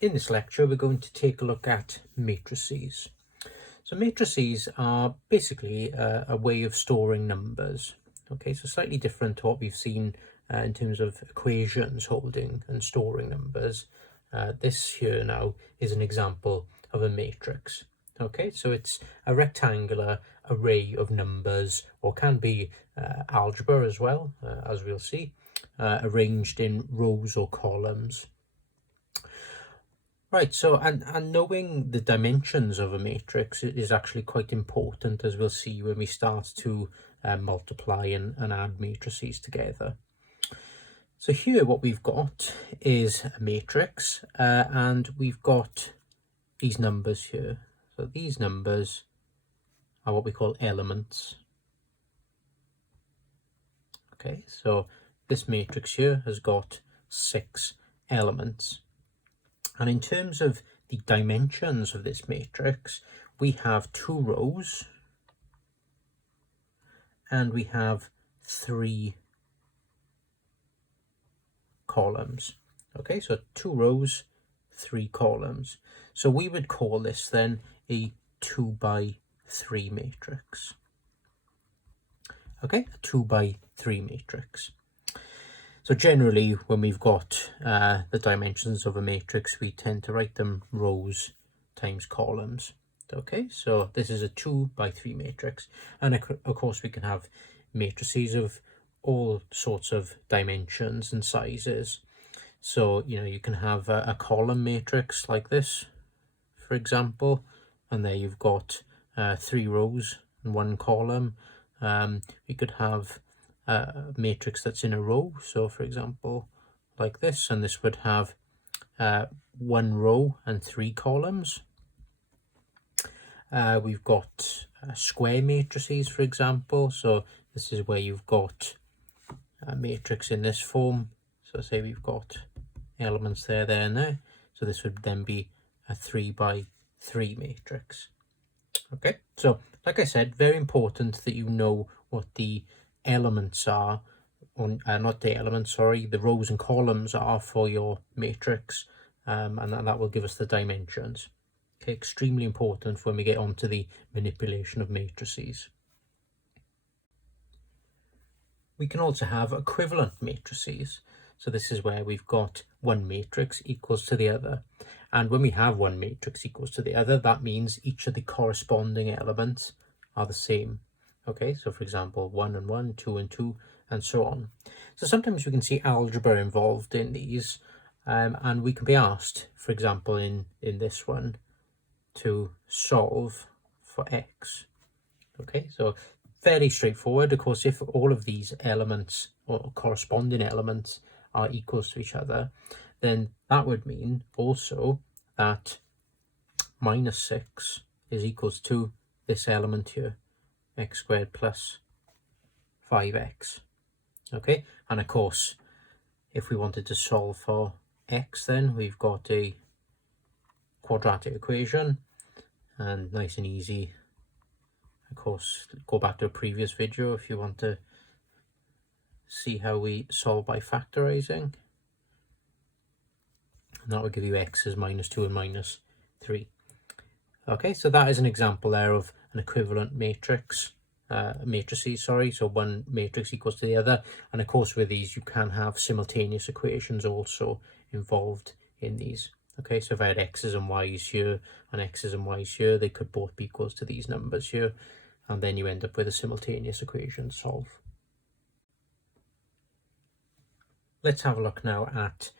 In this lecture, we're going to take a look at matrices. So matrices are basically a way of storing numbers. Okay, so slightly different to what we've seen in terms of equations holding and storing numbers. This here now is an example of a matrix. Okay, so it's a rectangular array of numbers, or can be algebra as well, as we'll see, arranged in rows or columns. Right, so and knowing the dimensions of a matrix is actually quite important, as we'll see when we start to multiply and add matrices together. So here what we've got is a matrix, and we've got these numbers here. So these numbers are what we call elements. Okay, so this matrix here has got 6 elements. And in terms of the dimensions of this matrix, we have 2 rows and we have 3 columns. Okay, so 2 rows, 3 columns. So we would call this then a 2 by 3 matrix. Okay, a 2 by 3 matrix. So generally, when we've got the dimensions of a matrix, we tend to write them rows times columns. Okay, so this is a 2 by 3 matrix. And of course, we can have matrices of all sorts of dimensions and sizes. So, you know, you can have a column matrix like this, for example, and there you've got 3 rows and 1 column. You could have a matrix that's in a row, so for example like this, and this would have 1 row and 3 columns. We've got square matrices, for example, so this is where you've got a matrix in this form. So say we've got elements there and there, so this would then be a 3 by 3 matrix. Okay, so like I said, very important that you know what the elements are, or not the elements, sorry, the rows and columns are for your matrix, and that will give us the dimensions. Okay, extremely important when we get onto the manipulation of matrices. We can also have equivalent matrices. So this is where we've got one matrix equals to the other. And when we have one matrix equals to the other, that means each of the corresponding elements are the same. Okay, so for example, 1 and 1, 2 and 2, and so on. So sometimes we can see algebra involved in these, and we can be asked, for example, in this one, to solve for x. Okay, so fairly straightforward. Of course, if all of these elements or corresponding elements are equals to each other, then that would mean also that minus 6 is equals to this element here, x squared plus 5x. Okay, and of course, if we wanted to solve for x, then we've got a quadratic equation, and nice and easy. Of course, go back to a previous video if you want to see how we solve by factorizing. And that will give you x as minus 2 and minus 3. Okay, so that is an example there of an equivalent matrix, matrices, sorry. So one matrix equals to the other. And of course, with these, you can have simultaneous equations also involved in these. Okay, so if I had x's and y's here and x's and y's here, they could both be equals to these numbers here. And then you end up with a simultaneous equation to solve. Let's have a look now at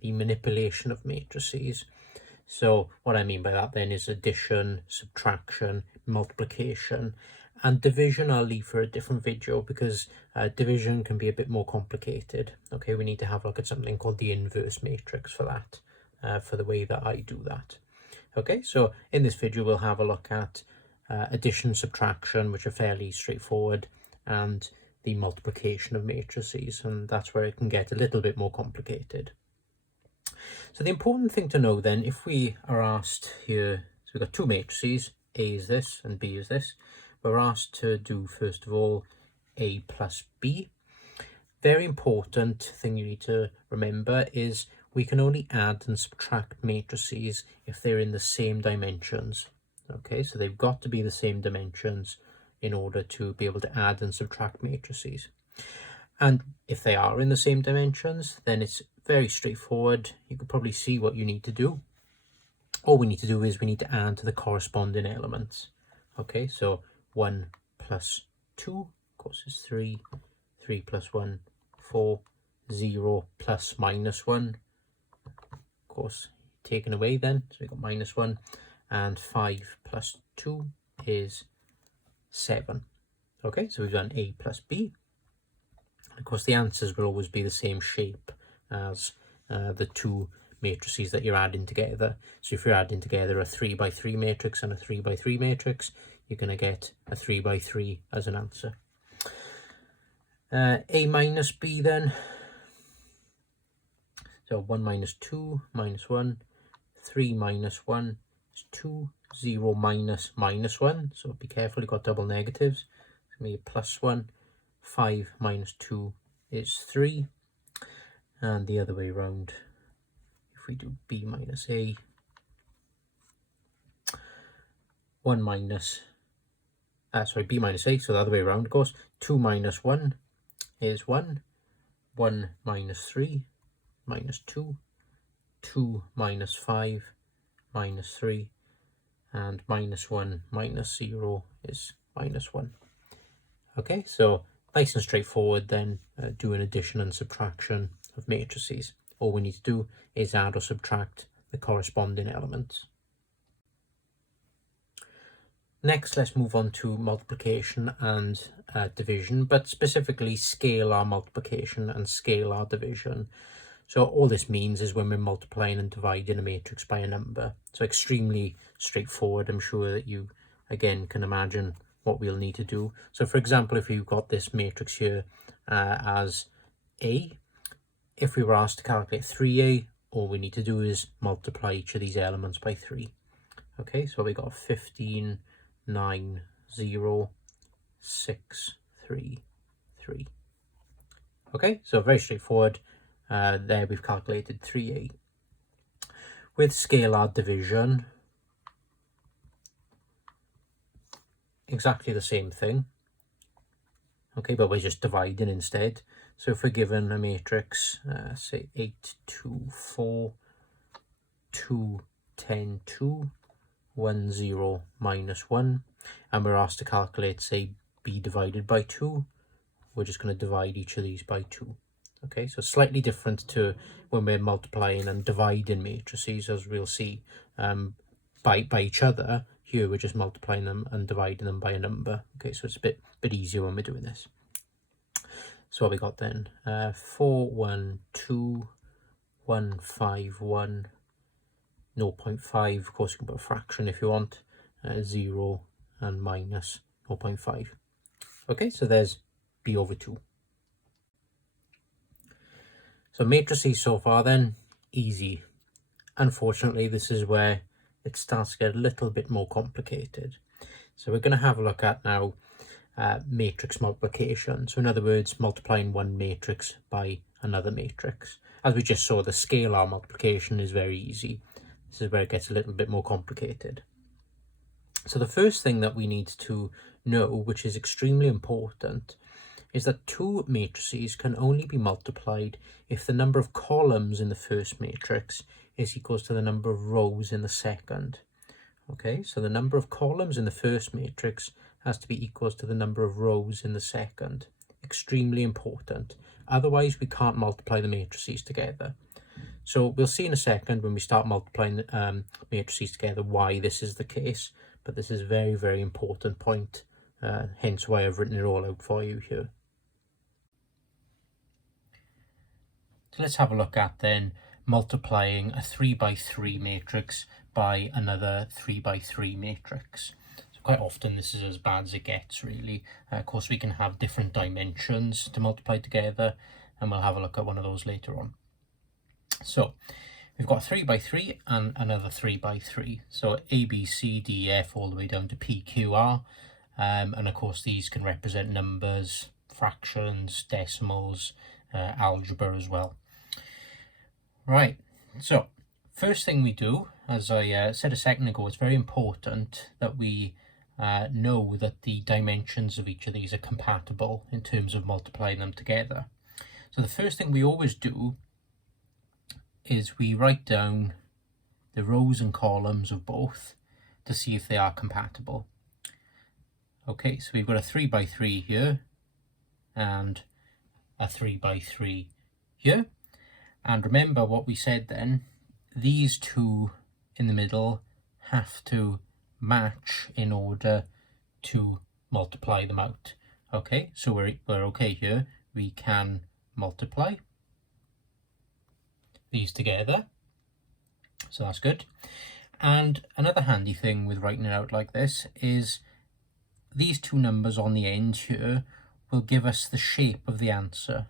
the manipulation of matrices. So what I mean by that then is addition, subtraction, multiplication, and division I'll leave for a different video, because division can be a bit more complicated. Okay, we need to have a look at something called the inverse matrix for that, for the way that I do that. Okay, so in this video we'll have a look at addition, subtraction, which are fairly straightforward, and the multiplication of matrices, and that's where it can get a little bit more complicated. So the important thing to know then, if we are asked here, so we've got 2 matrices, A is this and B is this, we're asked to do first of all A plus B. Very important thing you need to remember is we can only add and subtract matrices if they're in the same dimensions. Okay, so they've got to be the same dimensions in order to be able to add and subtract matrices. And if they are in the same dimensions, then it's very straightforward. You could probably see what you need to do. All we need to do is we need to add to the corresponding elements. Okay, so 1 plus 2, of course, is 3. 3 plus 1, 4. 0 plus minus 1, of course, taken away then. So we've got minus 1. And 5 plus 2 is 7. Okay, so we've done A plus B. And of course, the answers will always be the same shape as the two matrices that you're adding together. So if you're adding together a 3 by 3 matrix and a 3 by 3 matrix, you're going to get a 3 by 3 as an answer. A minus B then. So 1 minus 2 minus 1, 3 minus 1 is 2, 0 minus minus 1. So be careful, you've got double negatives. It's going to be a plus 1. 5 minus 2 is 3. And the other way around, if we do B minus A, 1 minus, B minus A, so the other way around, of course. 2 minus 1 is 1. 1 minus 3 minus 2. 2 minus 5 minus 3. And minus 1 minus 0 is minus 1. Okay, so nice and straightforward then, doing addition and subtraction of matrices. All we need to do is add or subtract the corresponding elements. Next, let's move on to multiplication and division, but specifically scalar multiplication and scalar division. So all this means is when we're multiplying and dividing a matrix by a number. So extremely straightforward. I'm sure that you, again, can imagine what we'll need to do. So for example, if you've got this matrix here as A, if we were asked to calculate 3A, all we need to do is multiply each of these elements by 3. Okay, so we got 15, 9, 0, 6, 3, 3. Okay, so very straightforward. There we've calculated 3A. With scalar division, exactly the same thing. Okay, but we're just dividing instead. So if we're given a matrix, say 8, 2, 4, 2, 10, 2, 1, 0, minus 1, and we're asked to calculate, say, B divided by 2, we're just going to divide each of these by 2. Okay, so slightly different to when we're multiplying and dividing matrices, as we'll see, by each other. Here we're just multiplying them and dividing them by a number. Okay, so it's a bit easier when we're doing this. So what we got then? 4, 1, 2, 1, 5, 1, 0.5. Of course, you can put a fraction if you want. 0 and minus 0.5. Okay, so there's B over 2. So matrices so far then, easy. Unfortunately, this is where it starts to get a little bit more complicated. So we're going to have a look at now matrix multiplication. So in other words, multiplying one matrix by another matrix. As we just saw, the scalar multiplication is very easy. This is where it gets a little bit more complicated. So the first thing that we need to know, which is extremely important, is that two matrices can only be multiplied if the number of columns in the first matrix is equals to the number of rows in the second. Okay, so the number of columns in the first matrix has to be equals to the number of rows in the second. Extremely important. Otherwise, we can't multiply the matrices together. So we'll see in a second when we start multiplying matrices together why this is the case. But this is a very, very important point, hence why I've written it all out for you here. So let's have a look at then multiplying a 3 by 3 matrix by another 3 by 3 matrix. So quite often this is as bad as it gets, really. Of course, we can have different dimensions to multiply together, and we'll have a look at one of those later on. So we've got 3 by 3 and another 3 by 3. So A, B, C, D, F, all the way down to P, Q, R. And of course, these can represent numbers, fractions, decimals, algebra as well. Right, so first thing we do, as I said a second ago, it's very important that we know that the dimensions of each of these are compatible in terms of multiplying them together. So the first thing we always do is we write down the rows and columns of both to see if they are compatible. Okay, so we've got a 3 by 3 here and a 3 by 3 here. And remember what we said then, these two in the middle have to match in order to multiply them out. Okay, so we're okay here. We can multiply these together, so that's good. And another handy thing with writing it out like this is these two numbers on the end here will give us the shape of the answer.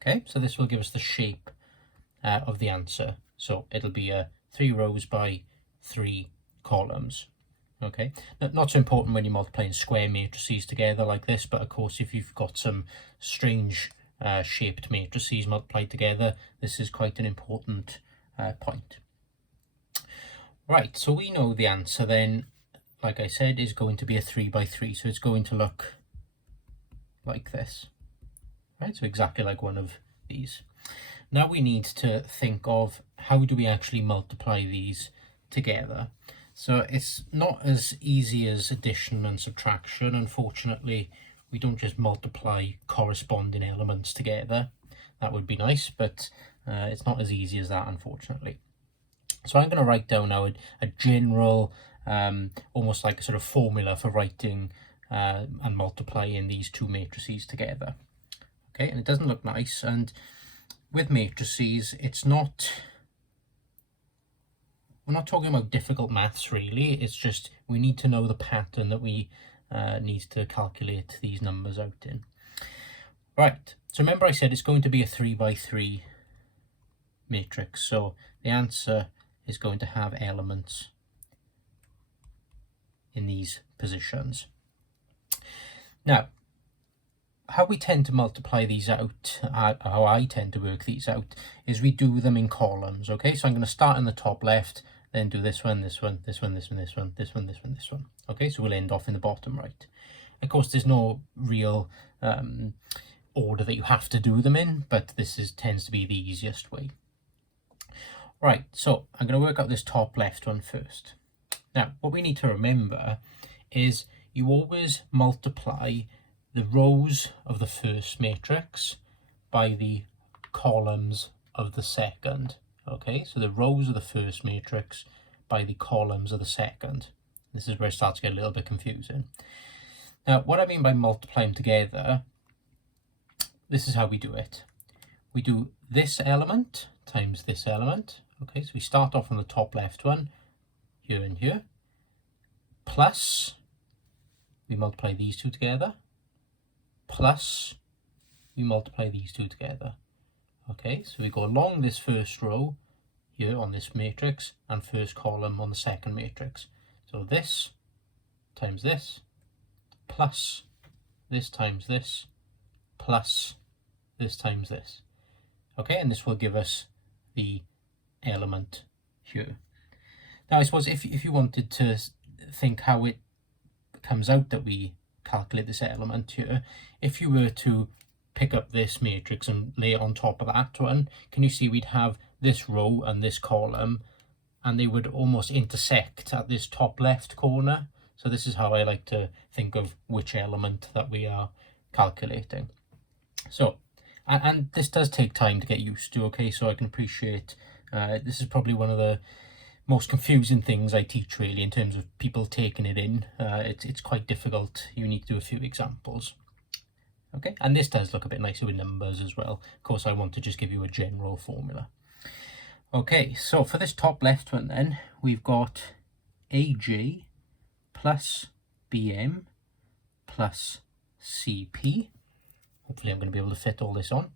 Okay, so this will give us the shape of the answer. So it'll be 3 rows by 3 columns. Okay, not so important when you're multiplying square matrices together like this, but of course if you've got some strange shaped matrices multiplied together, this is quite an important point. Right, so we know the answer then, like I said, is going to be a 3 by 3, so it's going to look like this. Right, so exactly like one of these. Now we need to think of how do we actually multiply these together. So it's not as easy as addition and subtraction. Unfortunately, we don't just multiply corresponding elements together. That would be nice, but it's not as easy as that, unfortunately. So I'm going to write down now a general, almost like a sort of formula for writing and multiplying these two matrices together. Okay, and it doesn't look nice, and with matrices, we're not talking about difficult maths really, it's just we need to know the pattern that we need to calculate these numbers out in. Right, so remember I said it's going to be a 3 by 3 matrix, so the answer is going to have elements in these positions. Now, how we tend to multiply these out, how I tend to work these out, is we do them in columns. Okay, so I'm going to start in the top left, then do this one, this one, this one, this one, this one, this one, this one, this one. Okay, so we'll end off in the bottom right. Of course, there's no real order that you have to do them in, but this tends to be the easiest way. Right, so I'm going to work out this top left one first. Now, what we need to remember is you always multiply the rows of the first matrix by the columns of the second. Okay, so the rows of the first matrix by the columns of the second. This is where it starts to get a little bit confusing. Now, what I mean by multiplying together, this is how we do it. We do this element times this element. Okay, so we start off on the top left one, here and here, plus we multiply these two together, plus we multiply these two together. Okay, so we go along this first row here on this matrix and first column on the second matrix. So this times this, plus this times this, plus this times this. Okay, and this will give us the element here. Now I suppose if you wanted to think how it comes out that we calculate this element here, if you were to pick up this matrix and lay it on top of that one, can you see we'd have this row and this column, and they would almost intersect at this top left corner. So this is how I like to think of which element that we are calculating. So, and this does take time to get used to, okay, so I can appreciate this is probably one of the most confusing things I teach really in terms of people taking it in. It's quite difficult. You need to do a few examples. Okay, and this does look a bit nicer with numbers as well. Of course, I want to just give you a general formula. Okay, so for this top left one then, we've got AJ plus BM plus CP. Hopefully I'm going to be able to fit all this on.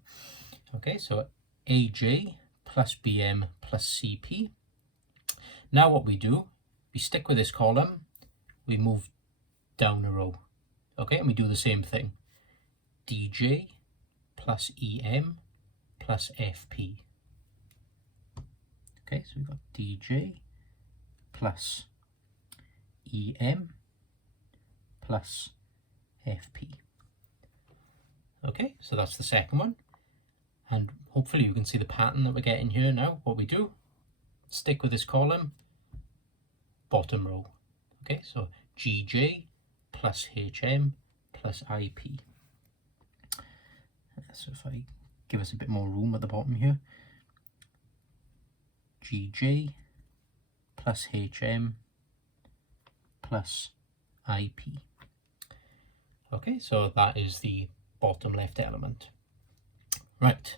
Okay, so AJ plus BM plus CP. Now what we do, we stick with this column, we move down a row. Okay, and we do the same thing. dj plus em plus fp. Okay, so we've got dj plus em plus fp. Okay, so that's the second one. And hopefully you can see the pattern that we're getting here now. What we do, stick with this column, bottom row. Okay, so gj plus hm plus ip. So if I give us a bit more room at the bottom here, gj plus hm plus ip. Okay, so that is the bottom left element. Right,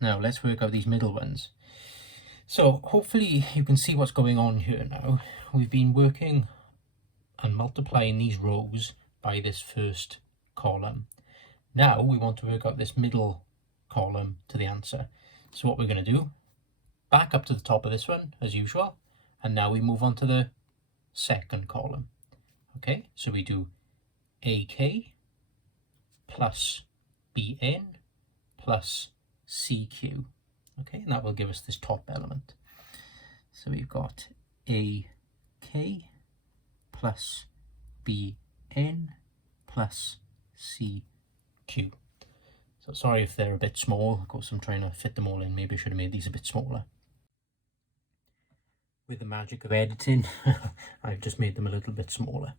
now let's work out these middle ones. So hopefully you can see what's going on here now. We've been working and multiplying these rows by this first column. Now we want to work out this middle column to the answer. So what we're going to do, back up to the top of this one as usual, and now we move on to the second column. Okay, so we do AK plus BN plus CQ. Okay, and that will give us this top element. So we've got AK plus BN plus CQ. So sorry if they're a bit small. Of course, I'm trying to fit them all in. Maybe I should have made these a bit smaller. With the magic of editing, I've just made them a little bit smaller.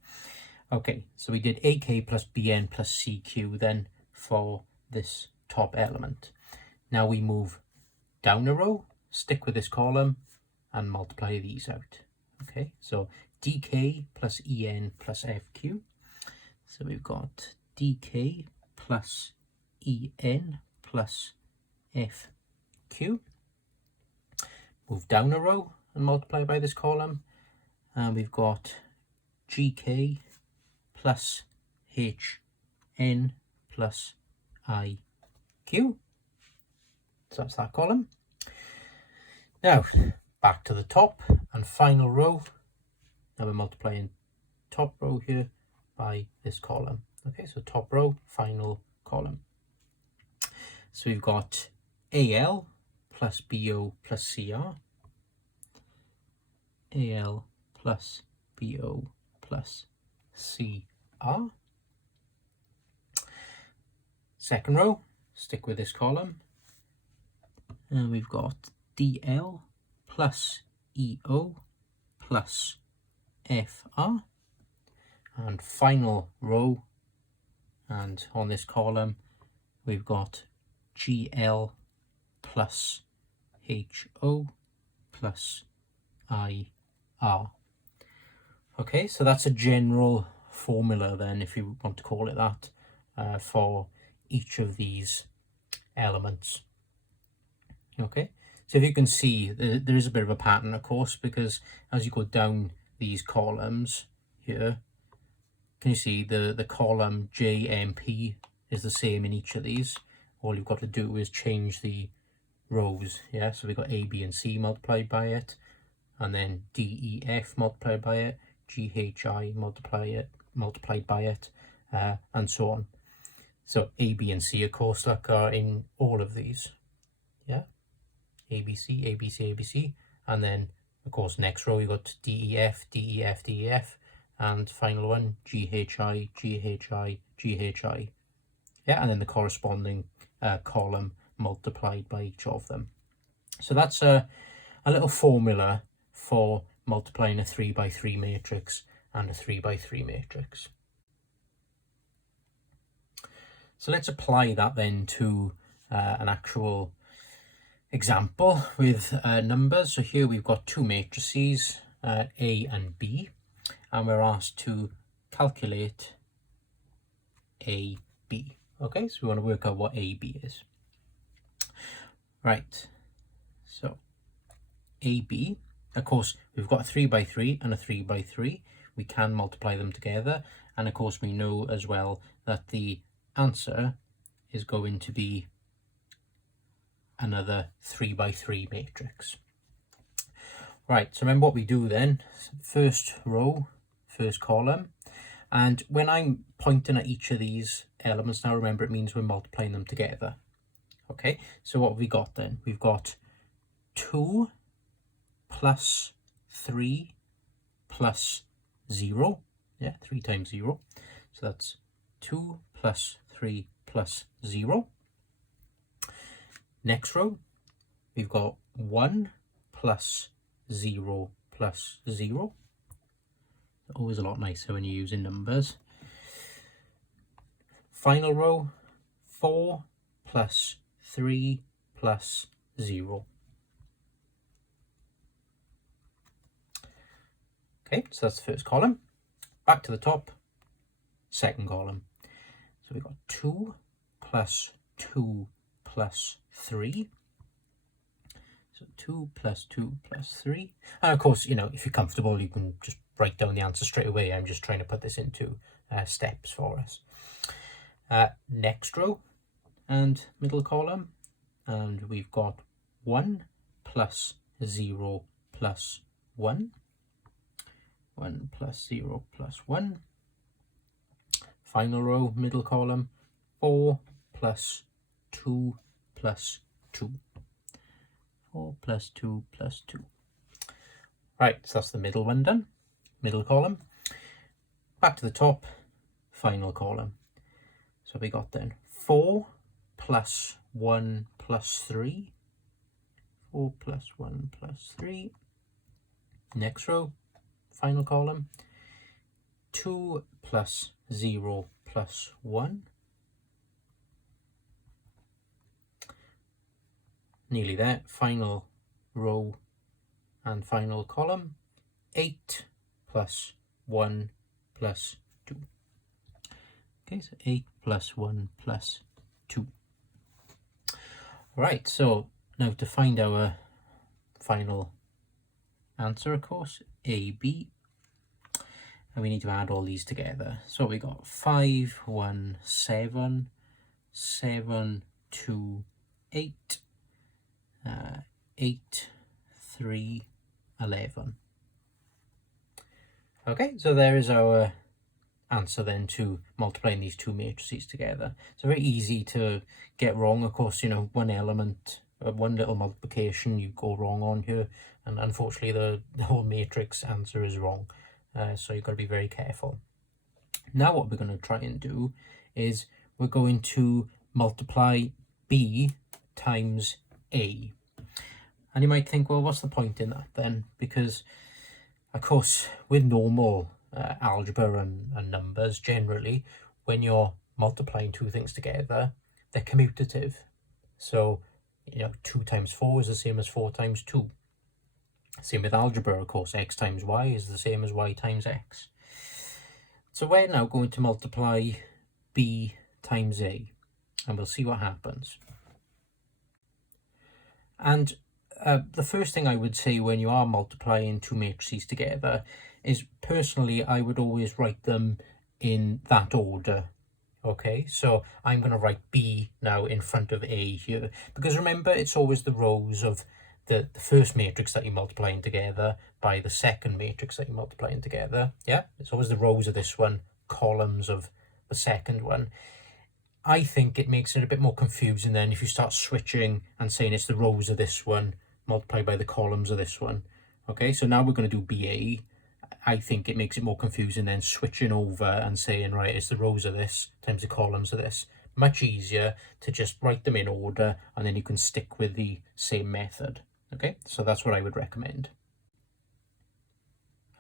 Okay, so we did AK plus BN plus CQ then for this top element. Now we move down a row, stick with this column, and multiply these out. Okay, so DK plus EN plus FQ. So we've got DK plus EN plus FQ. Move down a row and multiply by this column, and we've got GK plus HN plus IQ. So that's that column. Now back to the top and final row. Now we're multiplying top row here by this column. Okay, so top row, final column. So we've got AL plus BO plus CR. AL plus BO plus CR. Second row, stick with this column. And we've got DL plus EO plus FR. And final row, and on this column, we've got GL plus HO plus IR. Okay, so that's a general formula then, if you want to call it that, for each of these elements. Okay, so if you can see, there is a bit of a pattern, of course, because as you go down these columns here, can you see the column JMP is the same in each of these? All you've got to do is change the rows. Yeah, so we've got A, B, and C multiplied by it, and then D, E, F multiplied by it, G, H, I multiplied by it, and so on. So A, B, and C, of course, like are in all of these. Yeah, A, B, C, A, B, C, A, B, C, and then of course next row you got D, E, F, D, E, F, D, E, F, and final one G, H, I, G, H, I, G, H, I. Yeah, and then the corresponding column multiplied by each of them. So that's a little formula for multiplying a 3x3 matrix and a 3x3 matrix. So let's apply that then to an actual example with numbers. So here we've got two matrices, A and B, and we're asked to calculate AB. Okay, so we want to work out what AB is. Right, so AB, of course, we've got a 3x3 and a 3x3. We can multiply them together, and of course we know as well that the answer is going to be another 3x3 matrix. Right, so remember what we do then. First row, first column, And when I'm pointing at each of these elements now, remember it means we're multiplying them together. Okay, so what have we got then? We've got 2 plus 3 plus 0. Yeah, 3 times 0. So that's 2 plus 3 plus 0. Next row, we've got 1 plus 0 plus 0. Always a lot nicer when you're using numbers. Final row, 4 plus 3 plus 0. Okay, so that's the first column. Back to the top, second column. So we've got 2 plus 2 plus 3. So 2 plus 2 plus 3. And of course, you know, if you're comfortable, you can just write down the answer straight away. I'm just trying to put this into steps for us. Next row and middle column. And we've got 1 plus 0 plus 1. 1 plus 0 plus 1. Final row, middle column, 4 plus 2 plus 2. 4 plus 2 plus 2. Right, so that's the middle one done. Middle column. Back to the top, final column. So we got then 4 plus 1 plus 3. 4 plus 1 plus 3. Next row, final column. 2 plus 0 plus 1. Nearly there. Final row and final column. 8 plus 1 plus 2. Okay, so 8 plus 1 plus 2. Right, so now to find our final answer, of course, AB. And we need to add all these together. So we got 5, 1, 7, 7, 2, 8, 8, 3, 11. Okay, so there is our answer then to multiplying these two matrices together. It's very easy to get wrong. Of course, you know, one element, one little multiplication you go wrong on here, and unfortunately the whole matrix answer is wrong. So you've got to be very careful. Now what we're going to try and do is we're going to multiply B times A. And you might think, well, what's the point in that then? Because, of course, with normal algebra and numbers, generally, when you're multiplying two things together, they're commutative. So, you know, 2 times 4 is the same as 4 times 2. Same with algebra, of course, x times y is the same as y times x. So we're now going to multiply B times A, and we'll see what happens. And the first thing I would say when you are multiplying two matrices together is, personally, I would always write them in that order. Okay, so I'm going to write B now in front of A here, because remember, it's always the rows of the first matrix that you're multiplying together by the second matrix that you're multiplying together. Yeah, it's always the rows of this one, columns of the second one. I think it makes it a bit more confusing then if you start switching and saying it's the rows of this one multiplied by the columns of this one. Okay, so now we're going to do BA. I think it makes it more confusing then switching over and saying, right, it's the rows of this times the columns of this. Much easier to just write them in order, and then you can stick with the same method. Okay, so that's what I would recommend.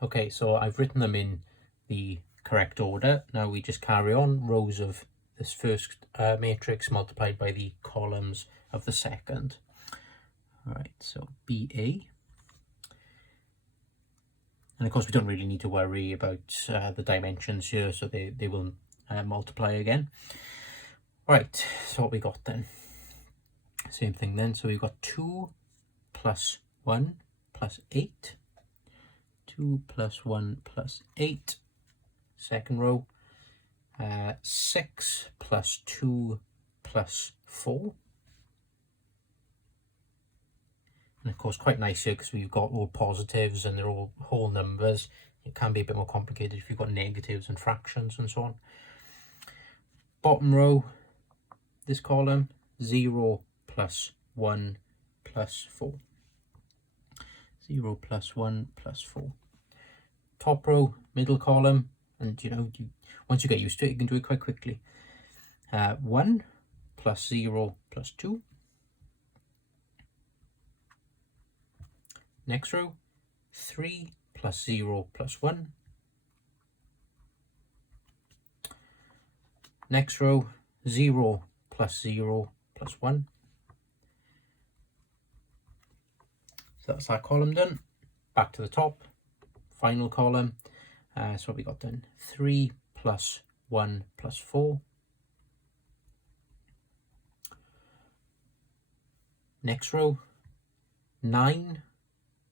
Okay, so I've written them in the correct order. Now we just carry on, rows of this first matrix multiplied by the columns of the second. All right, so BA. And of course, we don't really need to worry about the dimensions here, so they will multiply again. All right, so what we got then? Same thing then. So we've got 2 plus 1 plus 8. 2 plus 1 plus 8. Second row. 6 plus 2 plus 4. And of course, quite nice here because we've got all positives and they're all whole numbers. It can be a bit more complicated if you've got negatives and fractions and so on. Bottom row, this column, 0 plus 1 plus 4. 0 plus 1 plus 4. Top row, middle column, and once you get used to it, you can do it quite quickly. 1 plus 0 plus 2. Next row, 3 plus 0 plus 1. Next row, 0 plus 0 plus 1. So that's our column done. Back to the top, final column. So what we got then? 3 plus 1 plus 4. Next row, 9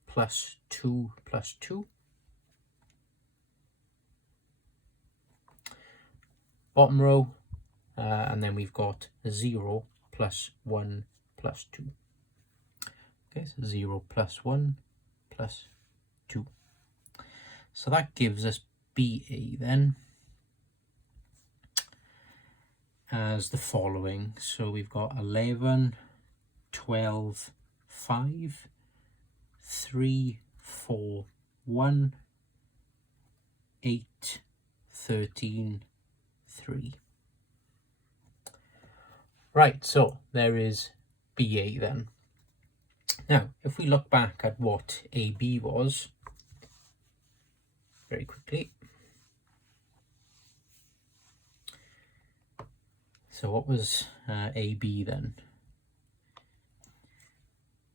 plus 2 plus 2. Bottom row, and then we've got 0 plus 1 plus 2. Okay, so 0 plus 1 plus 2. So that gives us BA then as the following. So we've got 11, 12, 5, 3, 4, 1, 8, 13, 3. Right, so there is BA then. Now, if we look back at what AB was, very quickly. So what was AB then?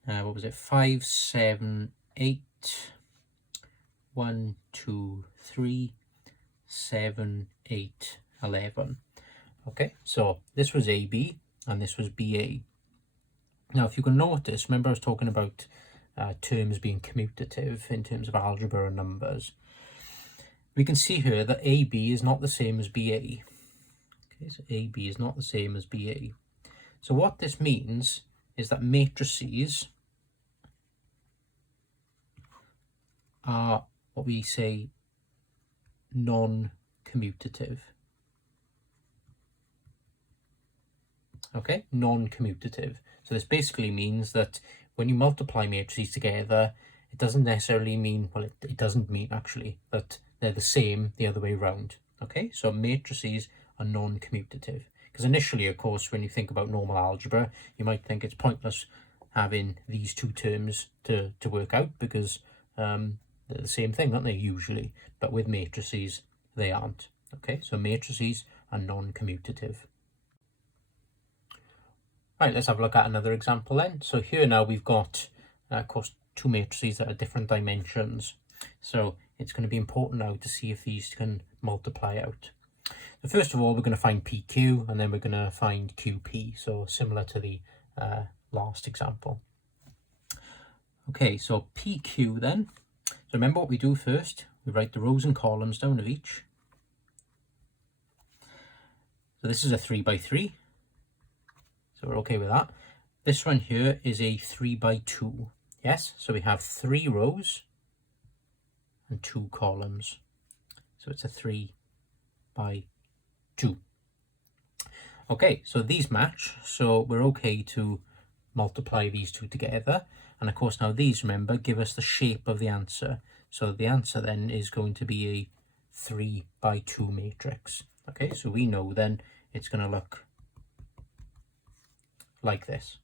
What was it? 5, 7, 8, 1, 2, 3, 7, 8, 11. Okay, so this was AB and this was BA. Now, if you can notice, remember I was talking about terms being commutative in terms of algebra and numbers. We can see here that AB is not the same as BA. Okay, so AB is not the same as BA. So what this means is that matrices are what we say non-commutative. Okay, non-commutative. So this basically means that when you multiply matrices together, it doesn't necessarily mean, well, it doesn't mean actually that they're the same the other way around. Okay, so matrices are non-commutative. Because initially, of course, when you think about normal algebra, you might think it's pointless having these two terms to work out because they're the same thing, aren't they, usually? But with matrices, they aren't. Okay, so matrices are non-commutative. Right, let's have a look at another example then. So here now we've got, of course, two matrices that are different dimensions. So it's going to be important now to see if these can multiply out. So first of all, we're going to find PQ and then we're going to find QP. So similar to the last example. Okay, so PQ then. So remember what we do first. We write the rows and columns down of each. So this is a 3 by 3. So we're okay with that. This one here is a 3 by 2. Yes, so we have 3 rows and 2 columns. So it's a 3 by 2. Okay, so these match. So we're okay to multiply these two together. And of course now these, remember, give us the shape of the answer. So the answer then is going to be a 3 by 2 matrix. Okay, so we know then it's going to look like this.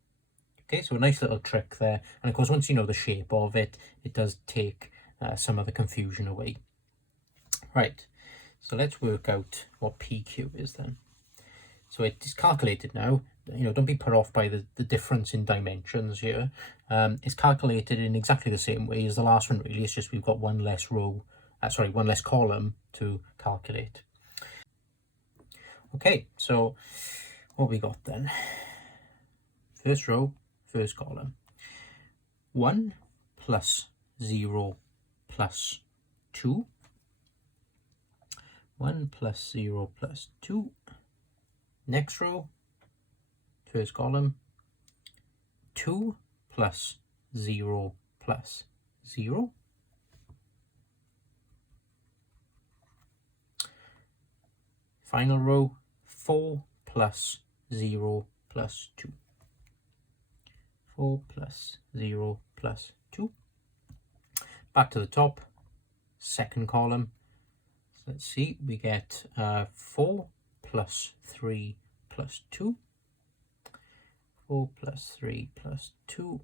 Okay, so a nice little trick there. And of course, once you know the shape of it, it does take some of the confusion away. Right, so let's work out what PQ is then. So it is calculated now. Don't be put off by the difference in dimensions here. It's calculated in exactly the same way as the last one, really. It's just we've got one less row, one less column to calculate. Okay, so what we got then? First row, first column. 1 plus 0 plus 2. 1 plus 0 plus 2. Next row, first column. 2 plus 0 plus 0. Final row, 4 plus 0 plus 2. 4 plus 0 plus 2. Back to the top, second column. So let's see, we get 4 plus 3 plus 2. 4 plus 3 plus 2.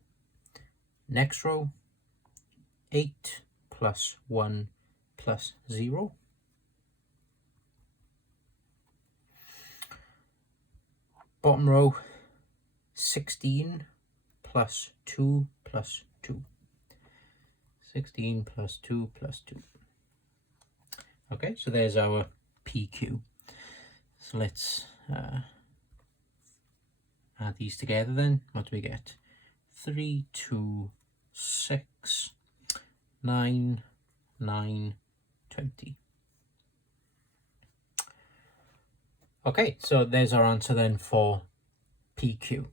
Next row, 8 plus 1 plus 0. Bottom row, 16 plus 2 plus 2. 16 plus 2 plus 2. Okay, so there's our PQ. So let's add these together then. What do we get? 3, 2, 6, 9, 9, 20. Okay, so there's our answer then for PQ.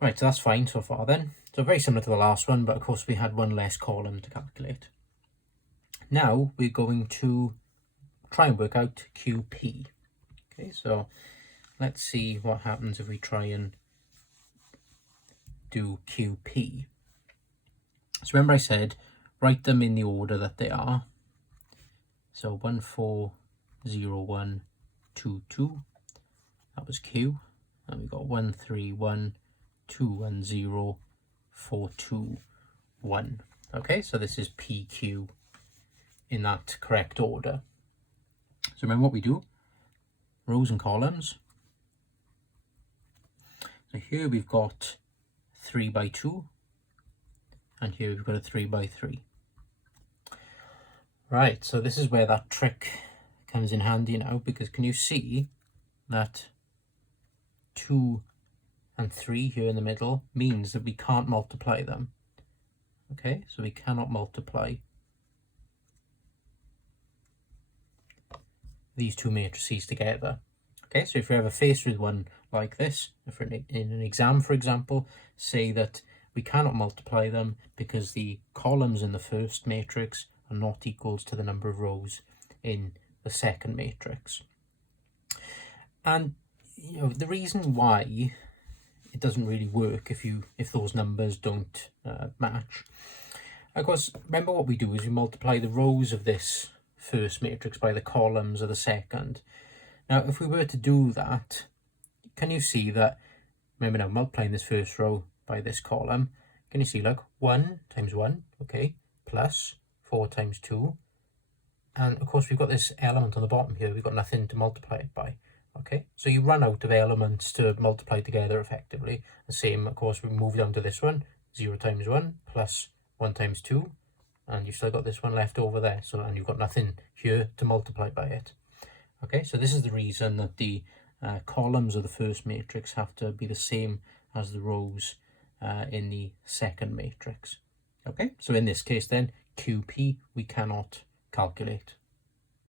Right, so that's fine so far then. So very similar to the last one, but of course we had one less column to calculate. Now we're going to try and work out QP. Okay, so let's see what happens if we try and do QP. So remember I said write them in the order that they are. So 1, 4, 0, 1, 2, 2. That was Q. And we got 1, 3, 1, 2, 1, 0, 4, 2, 1. Okay, so this is PQ in that correct order. So remember what we do, rows and columns. So here we've got 3 by 2, and here we've got a 3 by 3. Right, so this is where that trick comes in handy now, because can you see that 2 and 3 here in the middle means that we can't multiply them. Okay, so we cannot multiply these two matrices together. Okay, so if you're ever faced with one like this, if in an exam, for example, say that we cannot multiply them because the columns in the first matrix are not equals to the number of rows in the second matrix. And you know the reason why it doesn't really work if those numbers don't match. Of course, remember what we do is we multiply the rows of this first matrix by the columns of the second. Now, if we were to do that, can you see that, remember now, multiplying this first row by this column, can you see, like, 1 times 1, okay, plus 4 times 2. And, of course, we've got this element on the bottom here. We've got nothing to multiply it by, okay? So you run out of elements to multiply together effectively. The same, of course, we move down to this one, 0 times 1 plus 1 times 2. And you've still got this one left over there, so and you've got nothing here to multiply by it. Okay, so this is the reason that the columns of the first matrix have to be the same as the rows in the second matrix. Okay, so in this case then, QP we cannot calculate.